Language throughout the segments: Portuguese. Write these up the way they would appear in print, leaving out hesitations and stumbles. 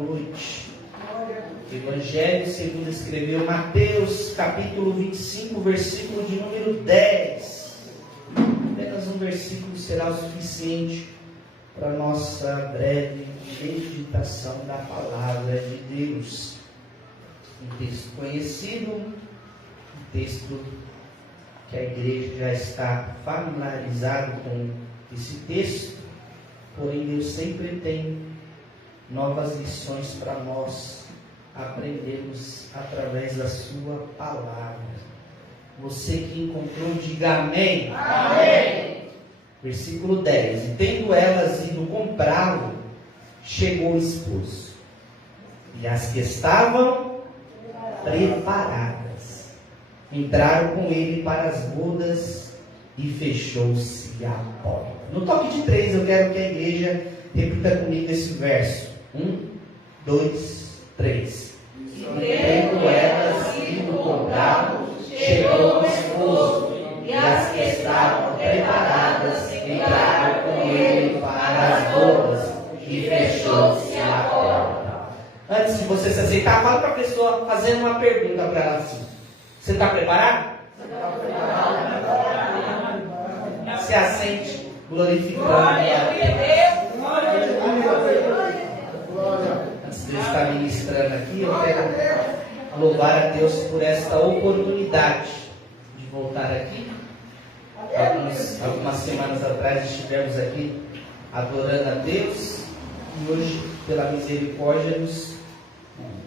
noite. O Evangelho segundo escreveu Mateus, capítulo 25, versículo de número 10. Apenas um versículo será o suficiente para nossa breve meditação da palavra de Deus. Um texto conhecido, um texto que a igreja já está familiarizada com esse texto, porém Deus sempre tem novas lições para nós aprendermos através da sua palavra. Você que encontrou, diga amém. Amém. Versículo 10. E tendo elas ido comprá-lo, chegou o esposo, e as que estavam preparadas entraram com ele para as bodas, e fechou-se a porta. No toque de 3 eu quero que a igreja repita comigo esse verso. 1, 2, 3. E tendo elas ido comprá-lo, chegou o esposo, e as que estavam preparadas entraram com ele para as bodas, e fechou-se a porta. Antes de você se aceitar, fala para a pessoa fazendo uma pergunta para ela assim: você está preparado? Se assente, glorificando a Deus. Antes de eu estar ministrando aqui, eu quero louvar a Deus por esta oportunidade de voltar aqui. Algumas semanas atrás estivemos aqui adorando a Deus, e hoje, pela misericórdia,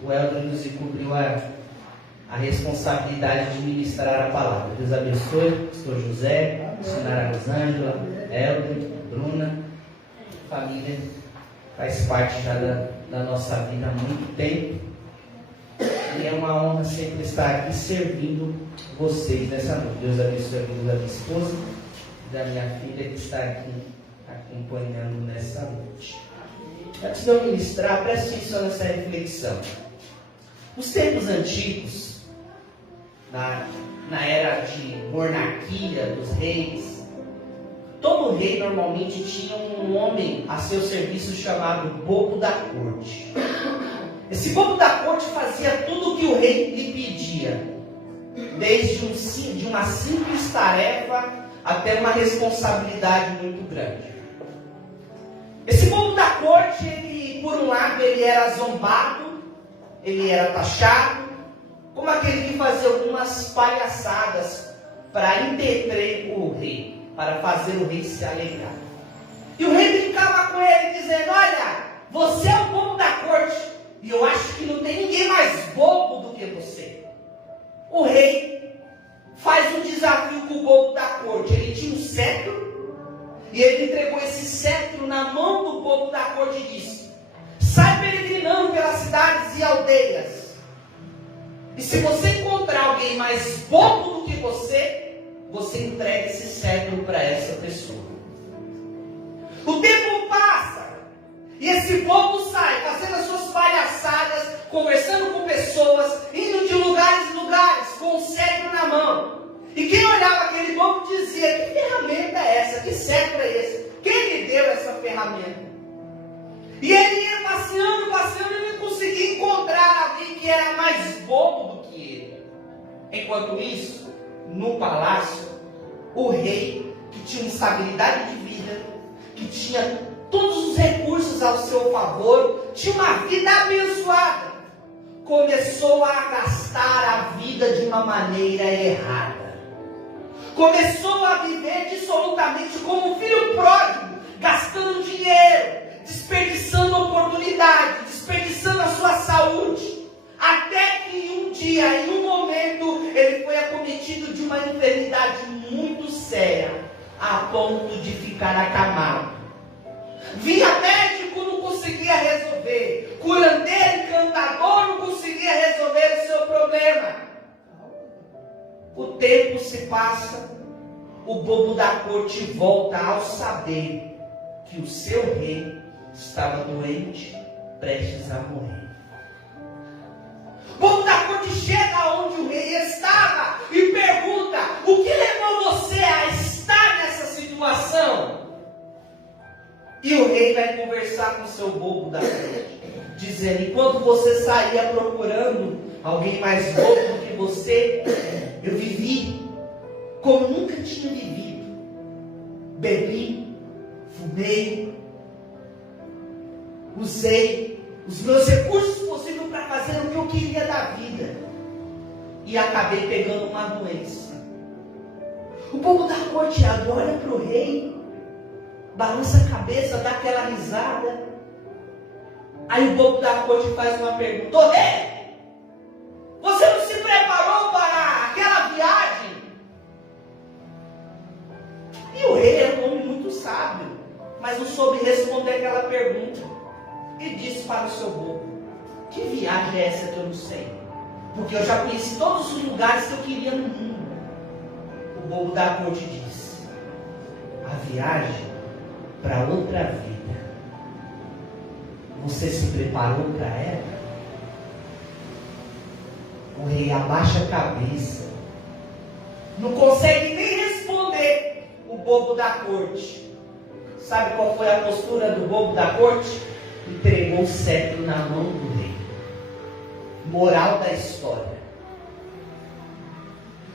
o Helder nos incumbiu a responsabilidade de ministrar a palavra. Deus abençoe, pastor José, missionária Rosângela, Helder, Bruna, família, faz parte já da nossa vida há muito tempo, e é uma honra sempre estar aqui servindo vocês nessa noite. Deus abençoe a vida da minha esposa e da minha filha que está aqui acompanhando nessa noite. Antes de eu ministrar, preste atenção nessa reflexão. Nos tempos antigos, na era de monarquia dos reis, todo rei normalmente tinha um homem a seu serviço chamado bobo da corte. Esse bobo da corte fazia tudo o que o rei lhe pedia, desde de uma simples tarefa até uma responsabilidade muito grande. Esse bobo da corte, ele, por um lado, ele era zombado, ele era taxado como aquele que fazia algumas palhaçadas para entreter o rei, para fazer o rei se alegrar. E o rei brincava com ele, dizendo: olha, você é o bobo da corte, e eu acho que não tem ninguém mais bobo do que você. O rei faz um desafio com o bobo da corte. Ele tinha um cetro, e ele entregou esse cetro na mão do bobo da corte e disse: sai peregrinando pelas cidades e aldeias, e se você encontrar alguém mais bobo do que você entrega esse cetro para essa pessoa. O tempo passa, e esse bobo sai fazendo as suas palhaçadas, conversando com pessoas, indo de lugares em lugares, com o cetro na mão. E quem olhava aquele bobo dizia: que ferramenta é essa? Que cetro é esse? Quem lhe deu essa ferramenta? E ele ia passeando, e não conseguia encontrar alguém que era mais bobo do que ele. Enquanto isso, no palácio, o rei, que tinha uma estabilidade de vida, que tinha todos os recursos ao seu favor, tinha uma vida abençoada, começou a gastar a vida de uma maneira errada. Começou a viver dissolutamente como um filho pródigo, gastando dinheiro, desperdiçando oportunidade, desperdiçando a sua saúde, até que um dia, em um momento, ele foi acometido de uma enfermidade muito séria, a ponto de ficar acamado. Vinha médico, não conseguia resolver, curandeiro, encantador, não conseguia resolver o seu problema. O tempo se passa, o bobo da corte volta ao saber que o seu rei estava doente, prestes a morrer. O bobo da corte chega onde o rei estava e pergunta: o que levou você a estar nessa situação? E o rei vai conversar com o seu bobo da corte, dizendo: enquanto você saía procurando alguém mais louco do que você, eu vivi como nunca tinha vivido. Bebi, fumei, usei os meus recursos possíveis para fazer o que eu queria da vida. E acabei pegando uma doença. O povo da corte olha para o rei, balança a cabeça, dá aquela risada. Aí o povo da corte faz uma pergunta: ô rei, você não se preparou para aquela viagem? E o rei era um homem muito sábio, mas não soube responder aquela pergunta. E disse para o seu povo: que viagem é essa que eu não sei? Porque eu já conheci todos os lugares que eu queria no mundo. O povo da corte disse: a viagem para outra vida. Você se preparou para ela? O rei abaixa a cabeça, não consegue nem responder o bobo da corte. Sabe qual foi a postura do bobo da corte? Entregou o cetro na mão do rei. Moral da história: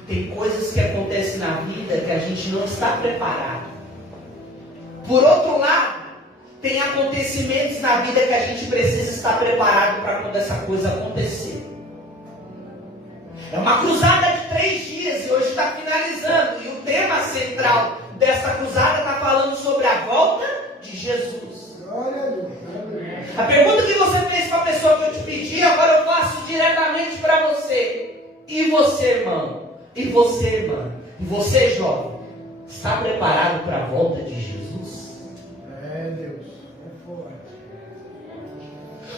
tem coisas que acontecem na vida que a gente não está preparado. Por outro lado, tem acontecimentos na vida que a gente precisa estar preparado para quando essa coisa acontecer. É uma cruzada de 3 dias e hoje está finalizando. E o tema central dessa cruzada está falando sobre a volta de Jesus. Glória a Deus. A pergunta que você fez para a pessoa que eu te pedi, agora eu faço diretamente para você. E você, irmão? E você, irmã? E você, jovem? Está preparado para a volta de Jesus? É, Deus. É forte.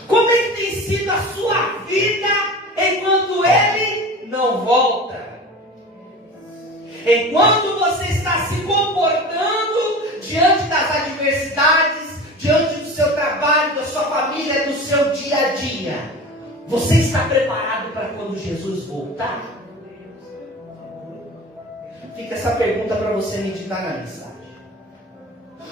Como é que tem sido a sua vida enquanto Ele não volta? Enquanto você está se comportando diante das adversidades, diante do seu trabalho, da sua família, do seu dia a dia, você está preparado para quando Jesus voltar? Fica essa pergunta para você meditar na mensagem.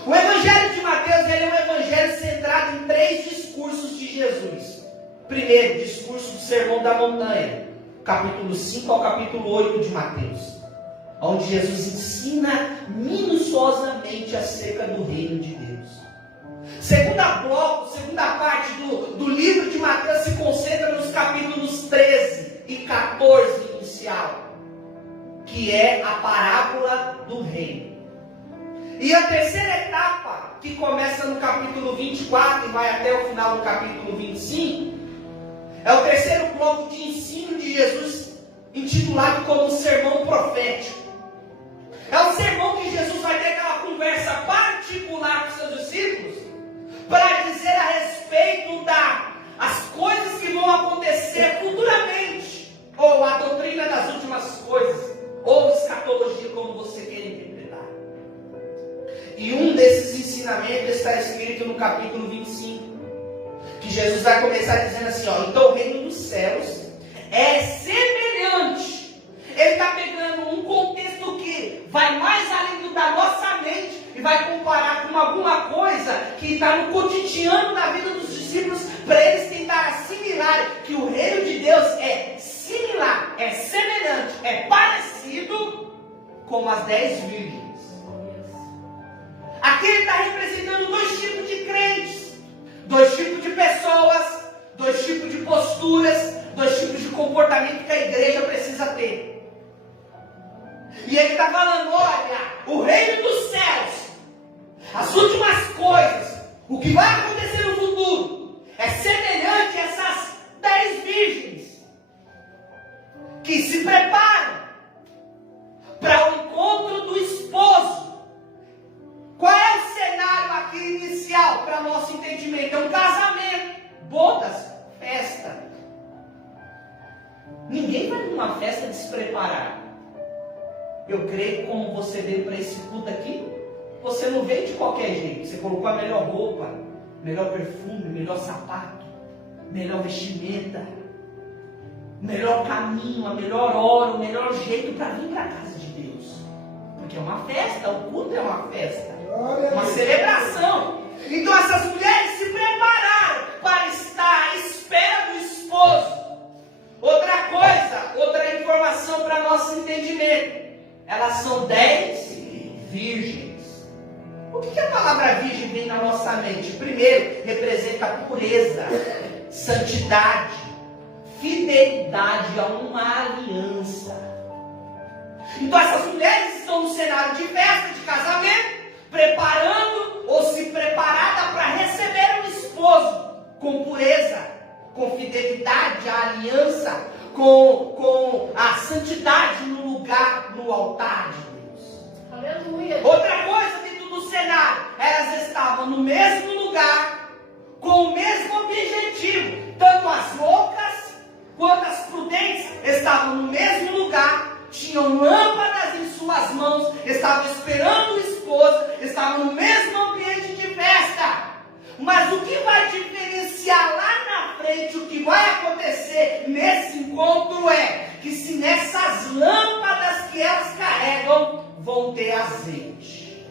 O Evangelho de Mateus ele é um evangelho centrado em 3 discursos de Jesus. Primeiro, discurso do Sermão da Montanha, capítulo 5 ao capítulo 8 de Mateus, onde Jesus ensina minuciosamente acerca do reino de Deus. Segunda parte do livro de Mateus se concentra nos capítulos 13 e 14 inicial, que é a parábola do reino. E a terceira etapa, que começa no capítulo 24 e vai até o final do capítulo 25, é o terceiro bloco de ensino de Jesus, intitulado como um sermão profético. É um sermão que Jesus vai ter aquela conversa particular com seus discípulos, para dizer a respeito das coisas que vão acontecer futuramente, ou a doutrina das últimas coisas, ou escatologia, como você quer interpretar. E um desses ensinamentos está escrito no capítulo 25, que Jesus vai começar dizendo assim: então o reino dos céus é semelhante. Ele está pegando um contexto que vai mais além da nossa mente e vai comparar com alguma coisa que está no cotidiano da vida dos discípulos, para eles tentarem assimilar que o reino de Deus é similar, é semelhante, é parecido com as 10 virgens. Aqui ele está representando 2 tipos de crentes, 2 tipos de pessoas, 2 tipos de posturas, 2 tipos de comportamento que a igreja precisa ter. E ele está falando: olha, o reino dos céus, as últimas coisas, o que vai acontecer no futuro, é semelhante a essas 10 virgens que se preparam para o encontro do esposo. Qual é o cenário aqui inicial para nosso entendimento? É um casamento, bodas, festa. Ninguém vai numa festa despreparado. Eu creio que como você veio para esse culto aqui, você não veio de qualquer jeito. Você colocou a melhor roupa, melhor perfume, melhor sapato, melhor vestimenta, melhor caminho, a melhor hora, o melhor jeito para vir para a casa de Deus. Porque é uma festa, o culto é uma festa, uma celebração. Então essas mulheres se prepararam para estar cuidadosamente. Primeiro, representa pureza, santidade, fidelidade a uma aliança. Então essas mulheres estão no cenário de festa, de casamento, preparando ou se preparada para receber um esposo com pureza, com fidelidade à aliança, com a santidade no lugar, no altar de Deus. Aleluia. Outra coisa dentro do cenário, elas estavam no mesmo lugar, com o mesmo objetivo. Tanto as loucas quanto as prudentes estavam no mesmo lugar, tinham lâmpadas em suas mãos, estavam esperando o esposo, estavam no mesmo ambiente de festa. Mas o que vai diferenciar lá na frente, o que vai acontecer nesse encontro é que se nessas lâmpadas que elas carregam vão ter azeite.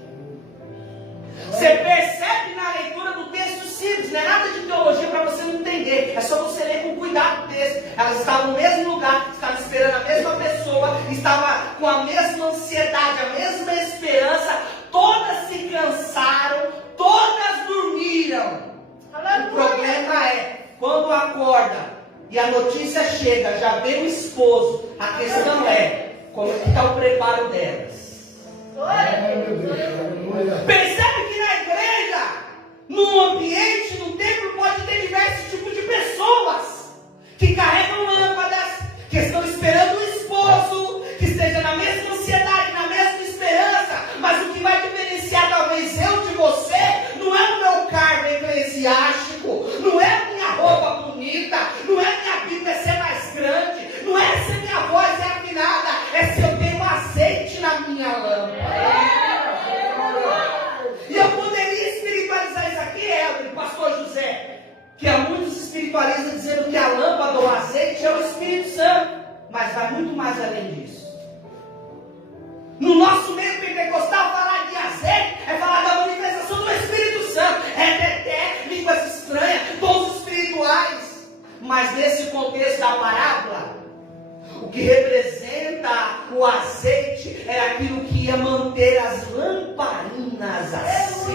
Você percebe na leitura do texto simples, não é nada de teologia para você não entender, é só você ler com cuidado o texto. Elas estavam no mesmo lugar, estavam esperando a mesma pessoa, estavam com a mesma ansiedade, a mesma esperança, todas se cansaram, todas dormiram. O problema é, quando acorda e a notícia chega, já vem o esposo, a questão é, como está o preparo delas? Percebe que na igreja, no ambiente, no templo, pode ter diversos tipos de pessoas que carregam lâmpadas, que estão esperando o esposo, que esteja na mesma ansiedade, na mesma esperança, mas o que vai diferenciar talvez eu de você, não é o meu cargo eclesiástico, não é a minha roupa bonita, não é minha Bíblia ser mais grande, não é se minha voz é afinada, é se eu tenho azeite na minha lâmpada. E eu poderia espiritualizar isso aqui, Helder, pastor José, que há muitos espiritualistas dizendo que a lâmpada ou o azeite é o Espírito Santo, mas vai muito mais além disso. No nosso meio pentecostal, falar de azeite é falar da manifestação do Espírito Santo, é teté, línguas estranhas, dons espirituais. Mas nesse contexto da parábola, o que representa o azeite é aquilo que ia manter as lamparinas acesas.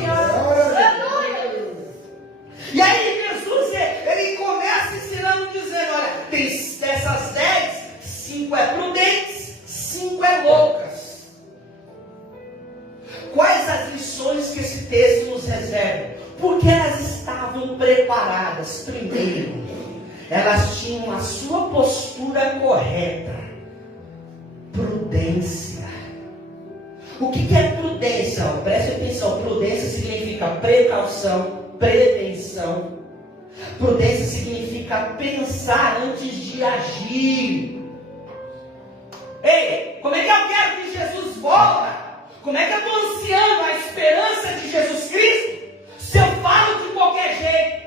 E aí Jesus, ele começa ensinando, dizendo, olha, tem dessas 10, 5 é prudentes, 5 é loucas. Quais as lições que esse texto nos reserva? Porque elas estavam preparadas. Primeiro, elas tinham a sua postura correta. Prudência. O que é prudência? Preste atenção. Prudência significa precaução, prevenção. Prudência significa pensar antes de agir. Ei, como é que eu quero que Jesus volta? Como é que eu estou ansiando a esperança de Jesus Cristo se eu falo de qualquer jeito?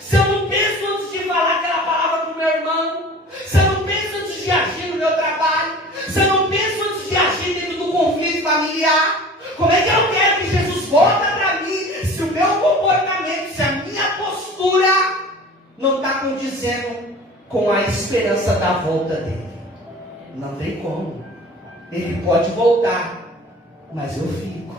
Se eu não penso antes de falar aquela palavra para o meu irmão? Se eu não penso antes de agir no meu trabalho? Se eu não penso antes de agir dentro do conflito familiar? Como é que eu quero que Jesus volta para mim se o meu comportamento, se a minha postura não está condizendo com a esperança da volta dele? Não tem como. Ele pode voltar, mas eu fico.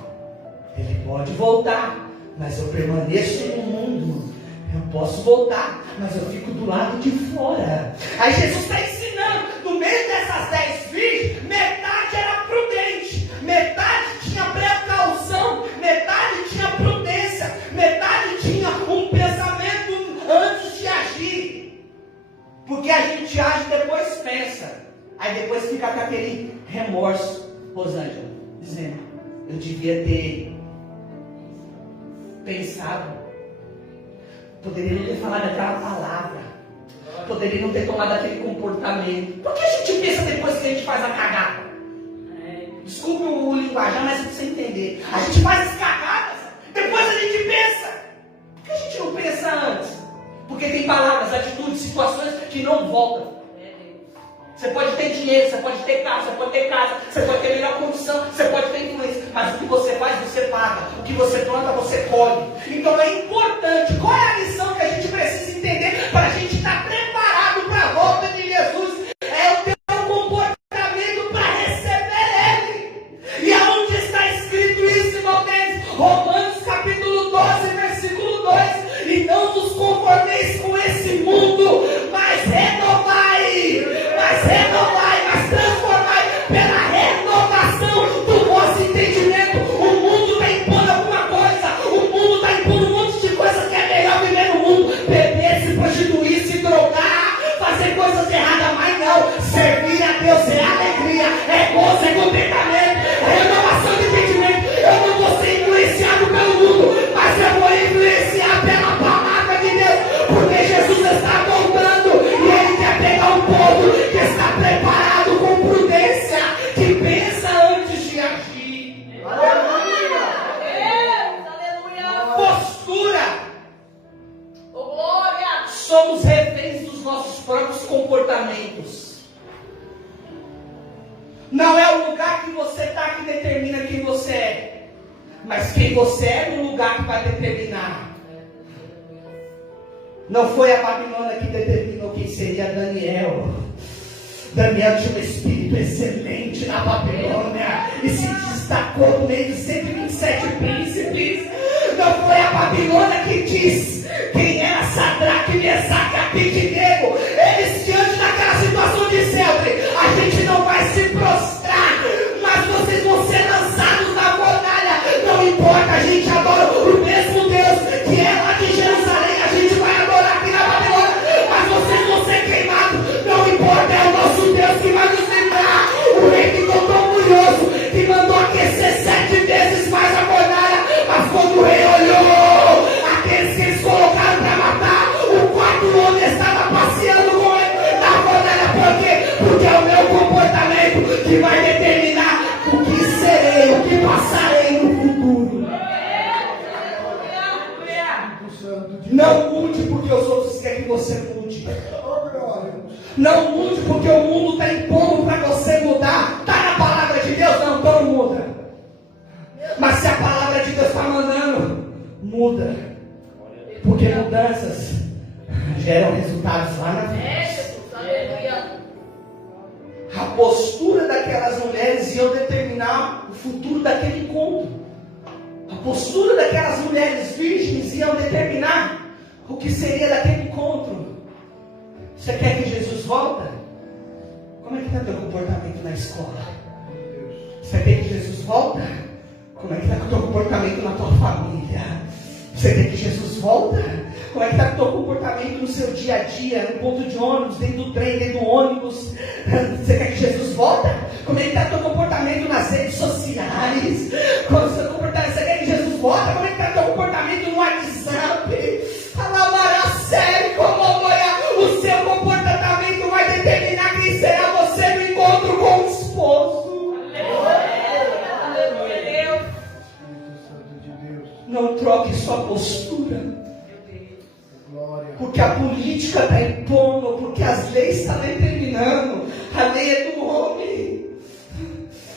Ele pode voltar, mas eu permaneço no mundo. Eu posso voltar, mas eu fico do lado de fora. Aí Jesus está ensinando, no meio dessas 10 virgens, metade era prudente, metade tinha precaução, metade tinha prudência, metade tinha um pensamento antes de agir. Porque a gente age e depois pensa. Aí depois fica com aquele remorso. Rosângela, dizendo, eu devia ter pensado. Poderia não ter falado aquela palavra. Poderia não ter tomado aquele comportamento. Por que a gente pensa depois que a gente faz a cagada? Desculpe o linguajar, mas é para você entender. A gente faz as cagadas, depois a gente pensa. Por que a gente não pensa antes? Porque tem palavras, atitudes, situações que não voltam. Você pode ter dinheiro, você pode ter carro, você pode ter casa, você pode ter melhor condição, você pode ter influência, mas o que você faz, você paga. O que você planta, você colhe. Então é importante. Qual é a lição que a gente precisa entender para a gente estar preparado para a volta de Jesus? É o teu comportamento para receber Ele. E aonde está escrito isso, irmão Denis? Romanos capítulo 12, versículo reféns dos nossos próprios comportamentos. Não é o lugar que você está que determina quem você é, mas quem você é no lugar que vai determinar. Não foi a Babilônia que determinou quem seria Daniel. Daniel tinha um espírito excelente na Babilônia e se destacou no meio de 127 príncipes. Não foi a Babilônia que diz quem era Sadraque, Mesaque e Abednego. Eles, diante daquela situação, disseram: a gente não vai se prostrar, mas vocês vão ser lançados na fornalha. Não importa, a gente adora o mesmo Deus que é lá de Jerusalém. A gente vai adorar aqui na Babilônia, mas vocês vão ser queimados. Não importa, é o nosso Deus que vai nos livrar. O rei ficou tão orgulhoso que mandou aquecer 7 vezes mais a fornalha. Mas quando o rei olhou aqueles que eles colocaram para matar, o quarto homem estava passeando com ele na fornalha. Por quê? Porque é o meu comportamento que vai determinar o que serei, o que passarei no futuro. Não mude porque os outros querem que você mude. Não mude porque o mundo está impondo para você mudar. Está na palavra de Deus? Não, então muda. Mas se a palavra de Deus está mandando, muda. Porque mudanças geram resultados lá na frente. A postura daquelas mulheres ia determinar o futuro daquele encontro. A postura daquelas mulheres virgens ia determinar o que seria daquele encontro. Você quer que Jesus volta? Como é que está teu comportamento na escola? Você quer que Jesus volta? Como é que está o teu comportamento na tua família? Você quer que Jesus volta? Como é que está o teu comportamento no seu dia a dia, no ponto de ônibus, dentro do trem, dentro do ônibus? Você quer que Jesus volta? Como é que está o teu comportamento nas redes sociais? Você quer que Jesus volta? Como é que está o teu comportamento no WhatsApp? Fala, sério, como o seu comportamento vai determinar quem será você no encontro com o esposo. Não troque sua postura, porque a política está impondo, porque as leis estão determinando. A lei é do homem.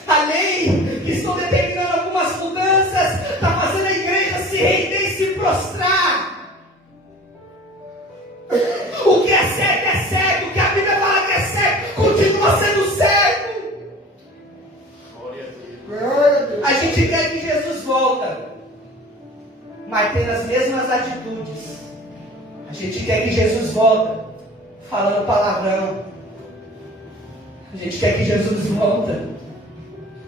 A lei que estão determinando algumas mudanças está fazendo a igreja se render e se prostrar. O que é certo, o que a Bíblia fala que é certo, continua sendo certo. A gente quer que Jesus volta, mas tendo as mesmas atitudes. A gente quer que Jesus volta falando palavrão. A gente quer que Jesus volta,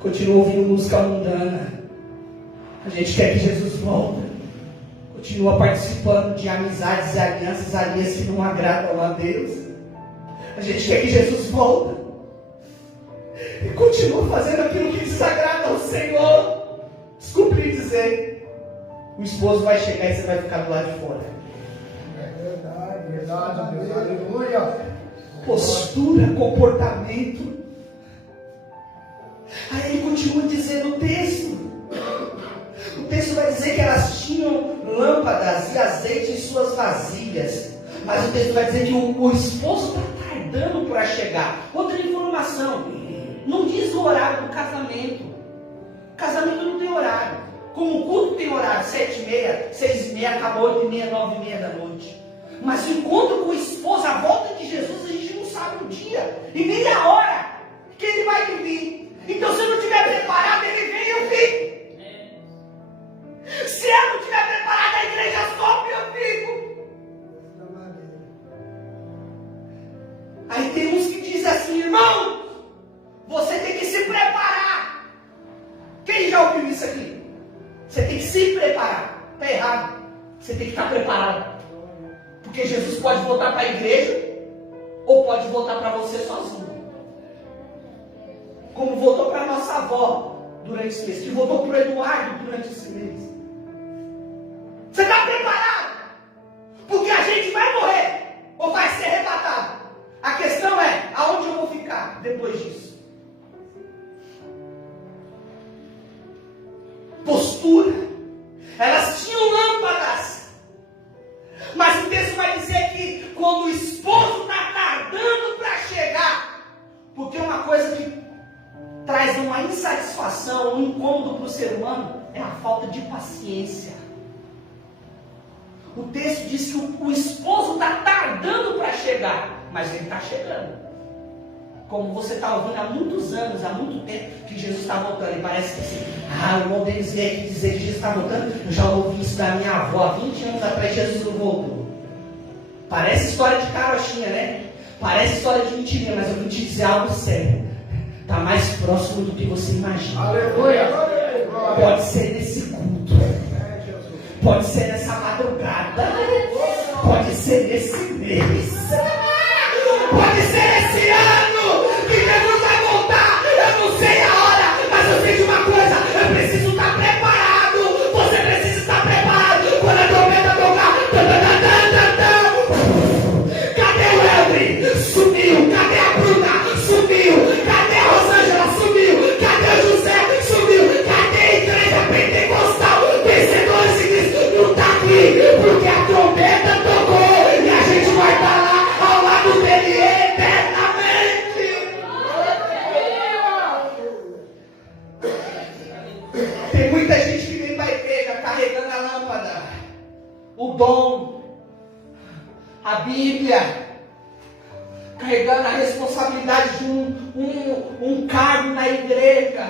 continua ouvindo música mundana. A gente quer que Jesus volta, continua participando de amizades e alianças alheias que não agradam a Deus. A gente quer que Jesus volta e continua fazendo aquilo que desagrada ao Senhor. Desculpe lhe dizer, o esposo vai chegar e você vai ficar do lado de fora. Verdade, Deus, aleluia. Postura, comportamento. Aí ele continua dizendo o texto. O texto vai dizer que elas tinham lâmpadas e azeite em suas vasilhas. Mas o texto vai dizer que o esposo está tardando para chegar. Outra informação, não diz o horário do casamento. O casamento não tem horário. Como o culto tem horário, 7h30, 6h30, acabou 8h30, 9h30 da noite. Mas o encontro com o esposo, a volta de Jesus, a gente não sabe o dia e nem a hora que ele vai vir. Então, se eu não estiver preparado, ele vem e eu fico. Se eu não estiver preparado, a igreja sobe e eu fico. Aí tem uns que dizem assim: irmão, você tem que se preparar. Quem já ouviu isso aqui? Você tem que se preparar. Está errado. Você tem que estar preparado. Porque Jesus pode voltar para a igreja ou pode voltar para você sozinho. Como voltou para a nossa avó durante esse mês, que voltou para o Eduardo durante esse mês. Você está preparado? Porque a gente vai morrer ou vai ser arrebatado. A questão é, aonde eu vou ficar depois disso? Postura. Elas tinham lâmpadas. Mas o texto vai dizer que quando o Espírito coisa que traz uma insatisfação, um incômodo para o ser humano, é a falta de paciência. O texto diz que o esposo está tardando para chegar, mas ele está chegando. Como você está ouvindo há muitos anos, há muito tempo, que Jesus está voltando. E parece que assim, o irmão deles veio aqui dizer que Jesus está voltando. Eu já ouvi isso da minha avó há 20 anos atrás, Jesus não voltou. Parece história de carochinha, né? Parece história de mentirinha, mas eu vou te dizer algo sério. Está mais próximo do que você imagina. Aleluia. Pode ser nesse culto, pode ser nessa madrugada, pode ser nesse mês, pode ser nesse ano que Jesus vai voltar. Eu não sei a hora, mas eu sei de uma coisa: eu preciso estar preparado. Você precisa estar preparado quando a trombeta tocar. Cadê o Elvin? Sumiu. Cadê a Bruna? Sumiu. Cadê a Rosângela? Sumiu. Cadê o José? Sumiu. Cadê a igreja pentecostal? Vencedores de Cristo não está aqui, porque a trombeta tocou e a gente vai estar lá ao lado dele eternamente. Tem muita gente que vem para a igreja carregando a lâmpada, o dom, a Bíblia, carregando a responsabilidade de um cargo na igreja,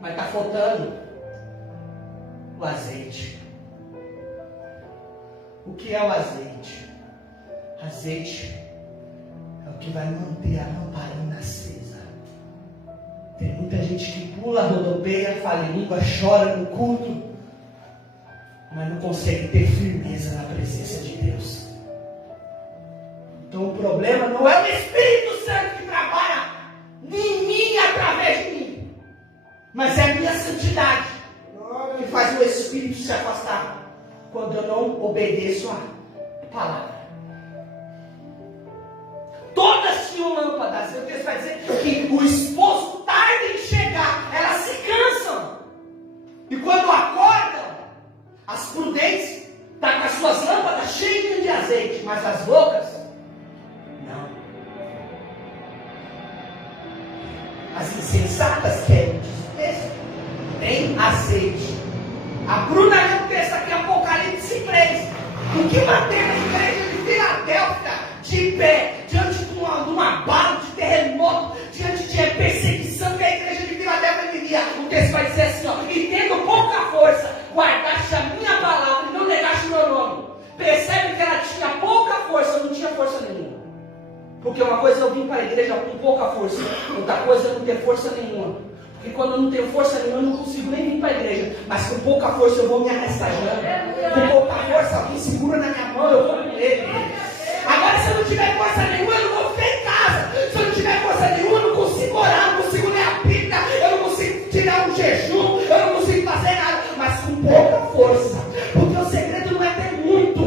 mas está faltando o azeite. O que é o azeite? Azeite é o que vai manter a lamparina acesa. Tem muita gente que pula, rodopeia, fala em língua, chora no culto, mas não consegue ter firmeza na presença de Deus. Então o problema não é o Espírito Santo que trabalha em mim, através de mim, mas é a minha santidade que faz o Espírito se afastar quando eu não obedeço a palavra. Todas tinham lâmpadas. O texto vai dizer que o esposo tarda em chegar, elas se cansam, e quando acordam, as prudentes estão com as suas lâmpadas cheias de azeite, mas as loucas não. As insensatas querem, diz o texto, tem azeite. A Bruna leu o texto aqui, Apocalipse 3. O que mantém a igreja de Filadélfia de pé, diante de uma bala, de terremoto, diante de perseguição que a igreja de Filadélfia vivia? O texto vai dizer assim, e tendo pouca força, guardaste a minha palavra e não negaste o meu nome. Percebe que ela tinha pouca força, não tinha força nenhuma. Porque uma coisa é eu vim para a igreja com pouca força, outra coisa é não ter força nenhuma. Porque quando eu não tenho força nenhuma, eu não consigo nem vir para a igreja. Mas com pouca força eu vou me arrastajando. Com pouca força, alguém segura na minha mão, eu vou com ele. Agora, se eu não tiver força nenhuma, eu não vou ficar em casa. Se eu não tiver força nenhuma, eu não consigo orar, não consigo ler a Bíblia, eu não consigo tirar um jejum, eu não consigo fazer nada. Mas com pouca força. Porque o segredo não é ter muito.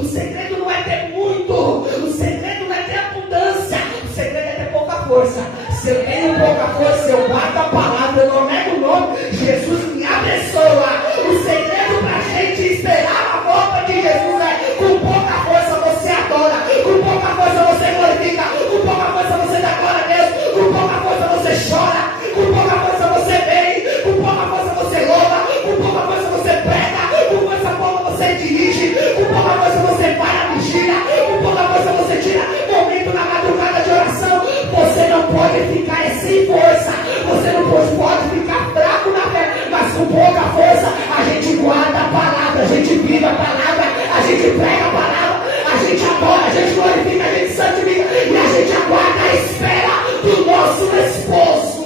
O segredo não é ter muito. O segredo não é ter abundância. O segredo é ter pouca força. Se eu tenho pouca força, eu guardo a palavra, eu não nego o nome, Jesus me abençoa. O segredo para a gente esperar a volta de Jesus é: com pouca força você adora, com pouca força você glorifica, com pouca força você dá glória a Deus, com pouca força você chora, com pouca força você vem, com pouca força você louva, com pouca força você prega, com pouca você dirige, com pouca força você vai à vigília, com pouca força você tira momento na madrugada de oração. Você não pode ficar sem força, você não pode ficar fraco na fé, mas com pouca força a gente guarda a palavra, a gente vive a palavra, a gente prega a palavra, a gente adora, a gente glorifica, a gente santifica e a gente aguarda a espera do nosso esposo.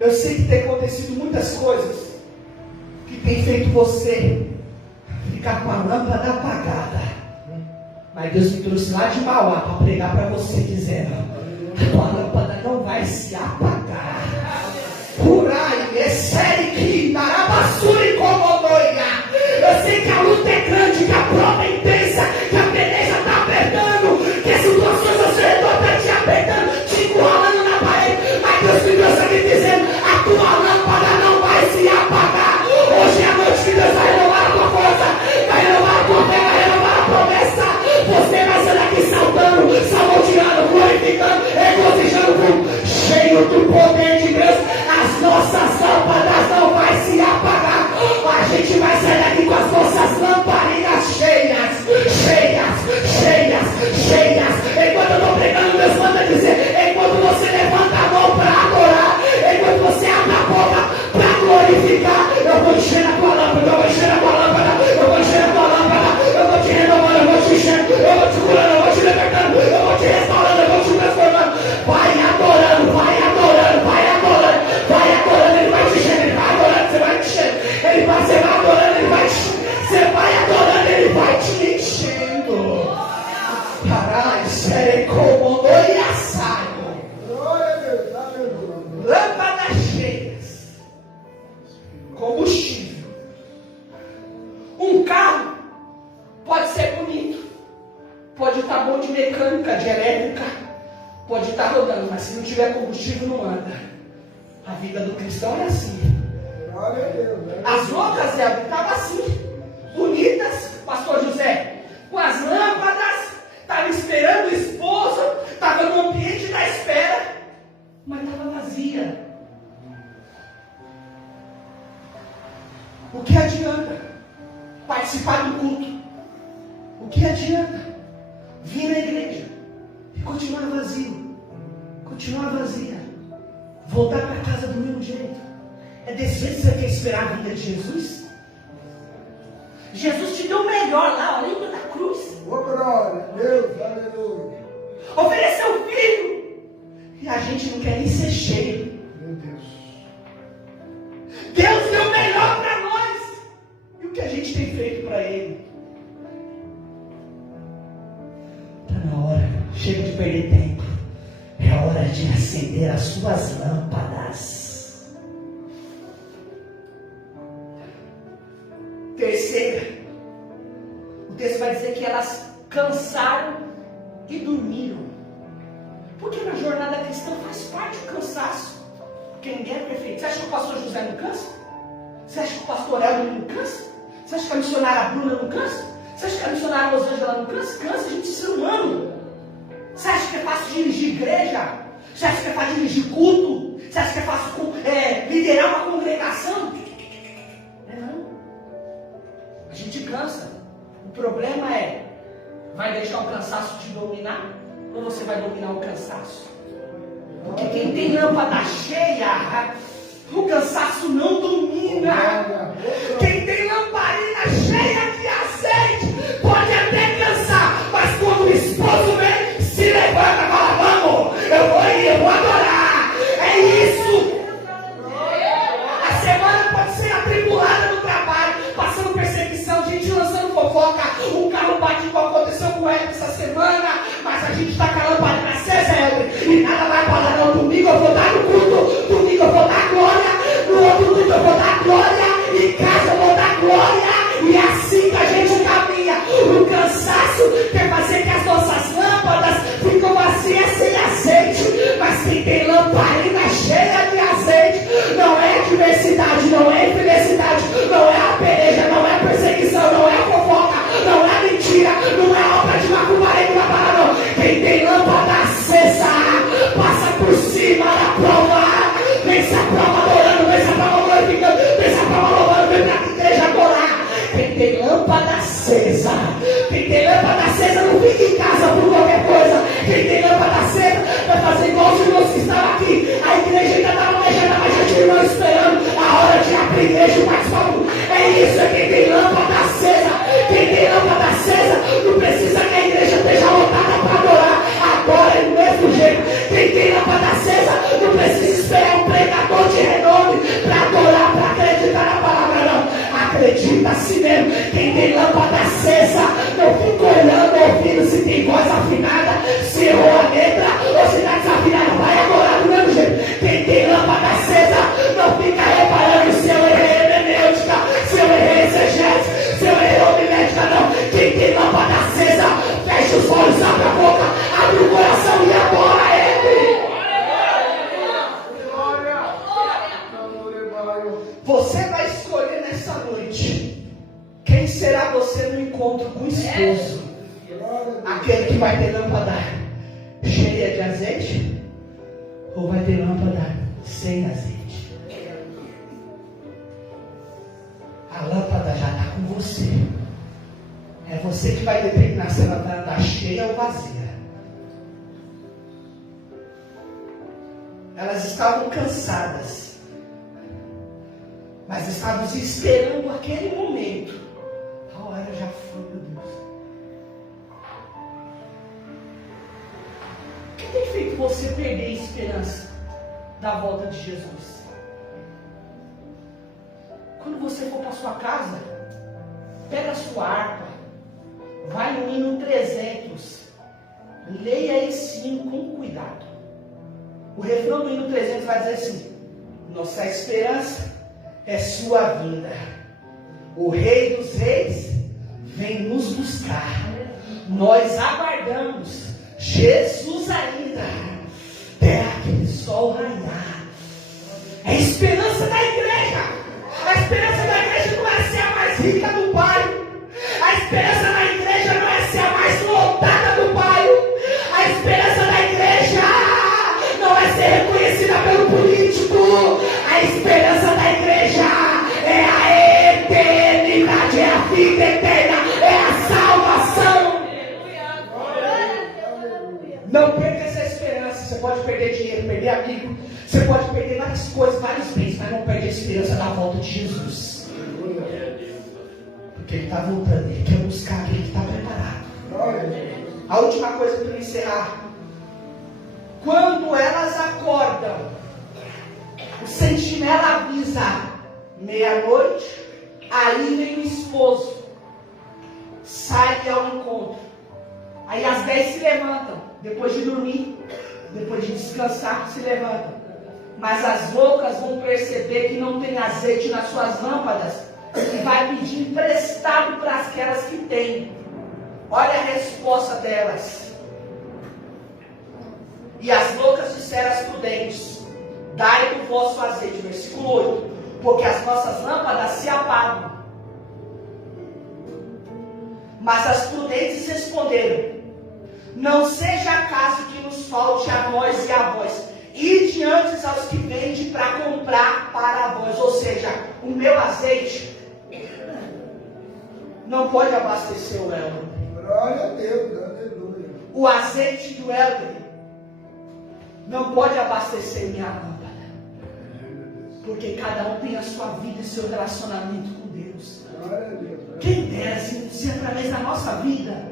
Eu sei que tem acontecido muitas coisas que tem feito você ficar com a lâmpada apagada. Mas Deus me trouxe lá de Mauá para pregar para você, dizendo: a tua lâmpada não vai se apagar. Urai, que narabassura e comodoia. Eu sei que a luta é grande, que a prova é intensa, que a peleja está apertando, que as situações ao seu redor estão te apertando, te encurralando na parede. Mas Deus me trouxe aqui dizendo: a tua lâmpada não vai se apagar. Hoje é a noite que Deus vai renovar a tua força, vai renovar a tua fé, vai renovar a promessa. Você vai sair daqui saltando, Pode estar bom de mecânica, de elétrica, pode estar rodando, mas se não tiver combustível não anda. A vida do cristão é assim. Glória a Deus, né? As loucas estavam assim, bonitas, pastor José, com as lâmpadas, estavam esperando o esposo, estava no ambiente da espera, mas estava vazia. O que adianta participar do culto? O que adianta vir na igreja e continuar vazio, continuar vazia, voltar para casa do mesmo jeito? É desse jeito que você quer esperar a vida de Jesus? Jesus te deu o melhor lá, lembra da cruz? Ô, glória a Deus, aleluia. Ofereceu o filho. E a gente não quer nem ser cheio. Meu Deus. Deus deu o melhor para nós. E o que a gente tem feito para Ele? Está na hora. Chega de perder tempo. É hora de acender as suas lâmpadas. Terceira, o texto vai dizer que elas cansaram e dormiram. Porque na jornada cristã faz parte o cansaço. Porque ninguém é perfeito. Você acha que o pastor José não cansa? Você acha que o pastor Helder não cansa? Você acha que a missionária Bruna não cansa? Você acha que a missionária Rosângela não cansa? Cansa, a gente é ser humano. Você acha que é fácil dirigir igreja? Você acha que é fácil dirigir culto? Você acha que é fácil liderar uma congregação? Não. A gente cansa. O problema é, vai deixar o cansaço te dominar? Ou você vai dominar o cansaço? Porque quem tem lâmpada cheia, o cansaço não domina. Quem tem lamparina cheia de azeite, pode até cansar, mas quando o esposo vem, se levanta e fala, vamos, eu vou adorar. É isso. A semana pode ser atribulada no trabalho, passando perseguição, gente lançando fofoca, um carro bate igual aconteceu com ele essa semana, mas a gente está com a lamparina acesa, e nada vai parar não. Domingo eu vou dar no culto, domingo eu vou dar glória, no outro culto eu vou dar glória, em casa eu vou dar glória, e é assim que a gente caminha. O cansaço quer fazer que as nossas lâmpadas ficam vazias sem azeite, mas quem tem lamparina cheia de azeite, não é diversidade, não é infelicidade, não é a peleja, não é perseguição, não é fofoca, não é mentira, não é obra de macumbaria, não é para não. Quem tem lâmpada acesa, passa por cima da prova, vence a prova adorando, vence a prova glorificando, vence a prova louvando, vem para a igreja adorar. Quem tem lâmpada acesa, quem tem lâmpada acesa não fica em casa por qualquer coisa. Quem tem lâmpada acesa vai fazer igual os irmãos que estavam aqui. A igreja ainda estava fechada, mas já tinha irmão esperando a hora de abrir a igreja e participar. É isso, é quem tem lâmpada acesa. Quem tem lâmpada acesa não precisa que a igreja esteja lotada para adorar. Agora é do mesmo jeito. Quem tem lâmpada acesa não precisa esperar um pregador de renome para adorar, para acreditar na palavra, não. Acredita assim mesmo. Quem tem lâmpada acesa não fica olhando, ouvindo se tem voz afinada, se errou a letra ou se está desafinada. Vai adorar do mesmo jeito. Quem tem lâmpada acesa não fica reparando se eu errei hermenêutica, se eu errei exegese, se eu errei homilética, não. Quem tem lâmpada acesa, fecha os olhos, abre a boca, abre o coração e adora Ele. Você vai escolher nessa noite quem será você no encontro com o esposo. Aquele que vai ter lâmpada cheia de azeite ou vai ter lâmpada sem azeite? A lâmpada já está com você. É você que vai determinar se ela está cheia ou vazia. Elas estavam cansadas, mas estávamos esperando aquele momento. A hora já foi, meu Deus. O que tem feito você perder a esperança da volta de Jesus? Quando você for para sua casa, pega a sua harpa, vai no hino 300, leia esse hino com cuidado. O refrão do hino 300 vai dizer assim: nossa esperança é sua vinda. O Rei dos Reis vem nos buscar. nós aguardamos Jesus ainda até aquele sol raiar. É a esperança da igreja. A esperança da igreja não é ser a mais rica do bairro. A esperança da igreja não é ser a mais lotada do bairro. A esperança da igreja não é ser reconhecida pelo político. A esperança da igreja é a eternidade, é a vida eterna, é a salvação. Não perca essa esperança. Você pode perder dinheiro, perder amigo, você pode perder várias coisas, vários bens, mas não perde a esperança da volta de Jesus. Porque Ele está voltando, Ele quer buscar aquele que está preparado. A última coisa para eu encerrar. Quando elas acordam, o sentinela avisa: meia-noite, aí vem o esposo, sai ao encontro. Aí às 10 se levantam, depois de dormir, depois de descansar, se levantam. Mas as loucas vão perceber que não tem azeite nas suas lâmpadas e vai pedir emprestado para aquelas que têm. Olha a resposta delas. E as loucas disseram às prudentes: dai do vosso azeite, versículo 8, porque as nossas lâmpadas se apagam. Mas as prudentes responderam: não seja acaso que nos falte a nós e a vós, ide antes aos que vendem para comprar para vós. Ou seja, o meu azeite não pode abastecer o Helder. Glória a Deus, aleluia. O azeite do Helder não pode abastecer minha lâmpada. Porque cada um tem a sua vida e seu relacionamento com Deus. Glória a Deus. Quem dera se através da nossa vida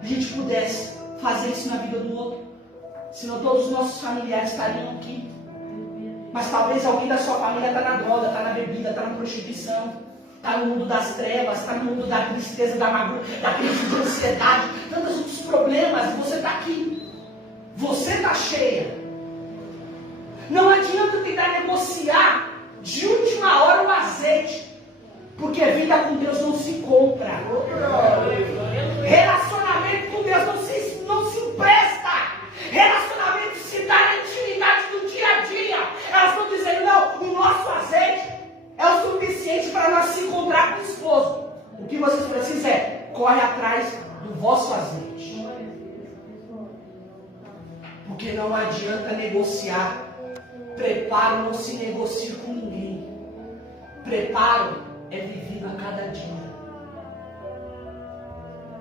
a gente pudesse fazer isso na vida do outro. Senão todos os nossos familiares estariam aqui. Mas talvez alguém da sua família está na droga, está na bebida, está na prostituição, está no mundo das trevas, está no mundo da tristeza, da amargura, da crise de ansiedade, tantos outros problemas, e você está aqui. Você está cheia. Não adianta tentar negociar de última hora o azeite, porque vida com Deus não se compra. Relacionamento com Deus não se empresta. Relacionamento se dá na intimidade do dia a dia. Elas estão dizendo: não, o nosso azeite é o suficiente para nós se encontrar com o esposo. O que vocês precisam é: corre atrás do vosso azeite. Porque não adianta negociar. Preparo não se negocia com ninguém. Preparo é vivido a cada dia.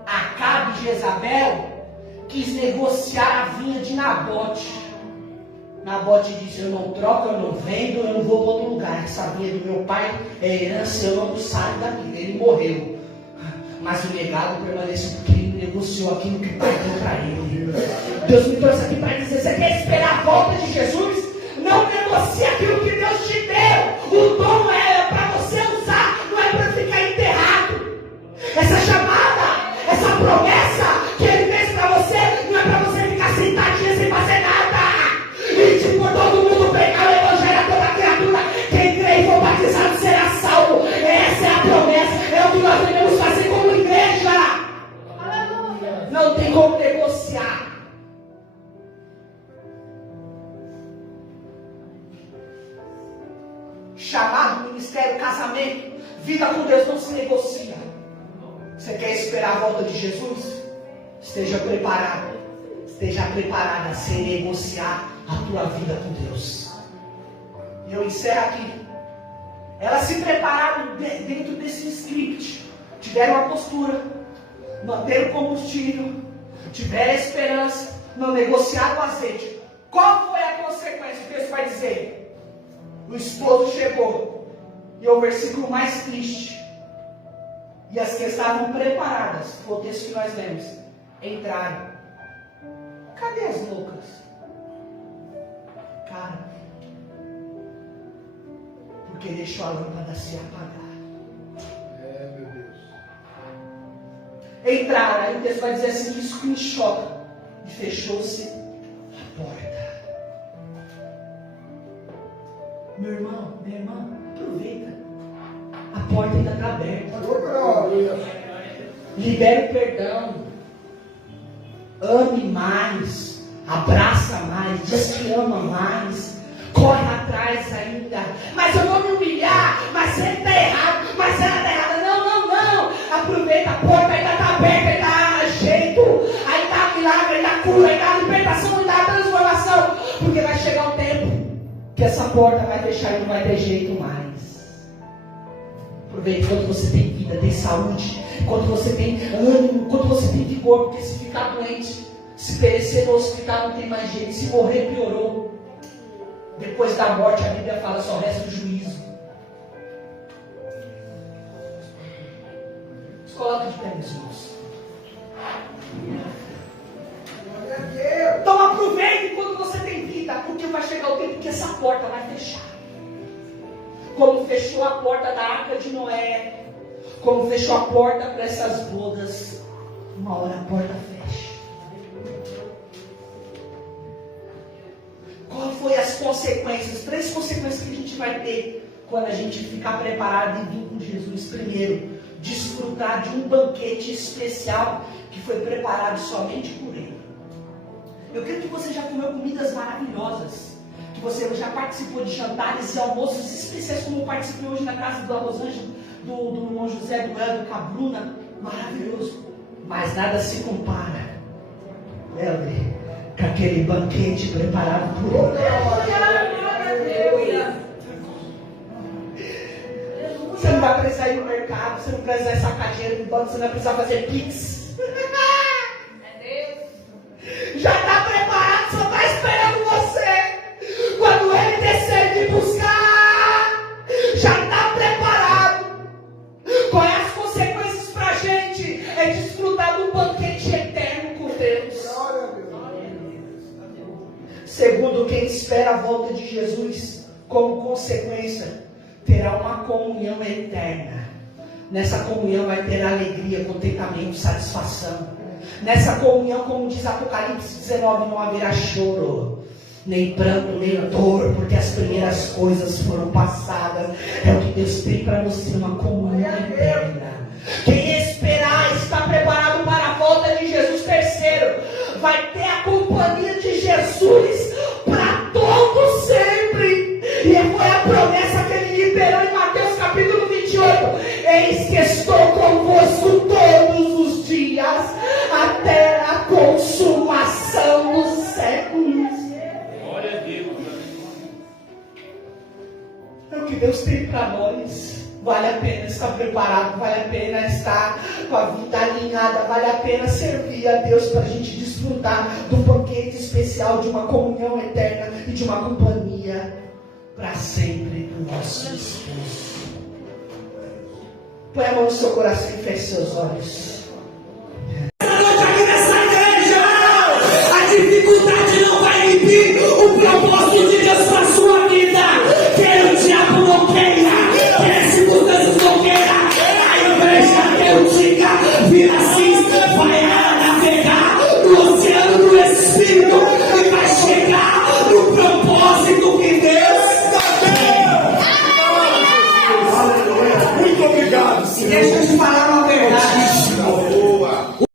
Acabe e Jezabel quis negociar a vinha de Nabote. Nabote disse: eu não troco, eu não vendo, eu não vou para outro lugar. Essa vinha do meu pai é herança, eu não saio daqui. Ele morreu, mas o legado permaneceu porque ele negociou aquilo que o pai deu para ele. Deus me trouxe aqui para dizer: você quer esperar a volta de Jesus? Não negocie aquilo que Deus te deu. O dom é para você usar, não é para ficar enterrado. Essa chamada, essa promessa que Ele fez para você, não é para você ficar sentadinha sem fazer nada. E tipo, todo mundo pregar o evangelho a toda criatura. Quem crê e for batizado será salvo. Essa é a promessa, é o que nós devemos fazer como igreja. Aleluia. Não tem como negociar. Chamado, ministério, casamento, vida com Deus não se negocia. Você quer esperar a volta de Jesus? Esteja preparado. Esteja preparada a se negociar a tua vida com Deus. E eu encerro aqui. Elas se prepararam dentro desse script. Tiveram a postura, manteram o combustível, tiveram a esperança, não negociaram o azeite. Qual foi a consequência? O texto vai dizer: o esposo chegou. E é o versículo mais triste. E as que estavam preparadas, foi o texto que nós lemos, entraram. Cadê as loucas? Cara, porque deixou a lâmpada se apagar. Meu Deus. Entraram, aí o texto vai dizer assim: isso que me choca. E fechou-se a porta. Meu irmão, minha irmã, aproveita. A porta ainda está aberta. Libere o perdão. ame mais, abraça mais, diz que ama mais, corre atrás ainda. Mas eu vou me humilhar, mas ele está errado, mas ela está errada. Não. Aproveita, a porta ainda está aberta, ainda há jeito, ainda há milagre, ainda há cura, ainda há libertação, ainda há transformação. Porque vai chegar um tempo que essa porta vai fechar e não vai ter jeito mais. Aproveite enquanto você tem vida, tem saúde, enquanto você tem ânimo, enquanto você tem vigor. Porque se ficar doente, se perecer no hospital, não tem mais jeito. Se morrer, piorou. Depois da morte, a Bíblia fala, só resta o juízo. Se coloca de pé, meus irmãos. Então aproveite enquanto você tem vida, porque vai chegar o tempo que essa porta vai fechar. Como fechou a porta da Arca de Noé, como fechou a porta para essas bodas, uma hora a porta fecha. Qual foi as consequências? 3 consequências que a gente vai ter quando a gente ficar preparado e vir com Jesus. Primeiro, desfrutar de um banquete especial que foi preparado somente por Ele. Eu creio que você já comeu comidas maravilhosas, que você já participou de jantares e almoços especiais, como eu participei hoje na casa do Rosângela, do irmão José, do Eldo, com a Bruna, maravilhoso. Mas nada se compara, Helder, com aquele banquete preparado por Ele. Você não vai precisar ir no mercado, você não precisa ir sacar dinheiro no banco, você não vai precisar fazer pix. Já está preparado, só está esperando você. Quando Ele descer de buscar, já está preparado. Qual é as consequências para a gente? É desfrutar do banquete eterno com Deus. Segundo, quem espera a volta de Jesus, como consequência, terá uma comunhão eterna. Nessa comunhão vai ter alegria, contentamento, satisfação. Nessa comunhão, como diz Apocalipse 19, não haverá choro, nem pranto, nem dor, porque as primeiras coisas foram passadas. É o que Deus tem para nós ter uma comunhão eterna. Quem esperar está preparado para a volta de Jesus. Terceiro, vai ter a companhia de Jesus para todo sempre. E foi a promessa que Ele liberou em Mateus capítulo 28. Eis que estou convosco todos os dias, até a consumação dos séculos. Glória a Deus. É o que Deus tem para nós. Vale a pena estar preparado, vale a pena estar com a vida alinhada, vale a pena servir a Deus para a gente desfrutar de um banquete especial, de uma comunhão eterna e de uma companhia para sempre do nosso esposo. Põe a mão no seu coração e feche seus olhos.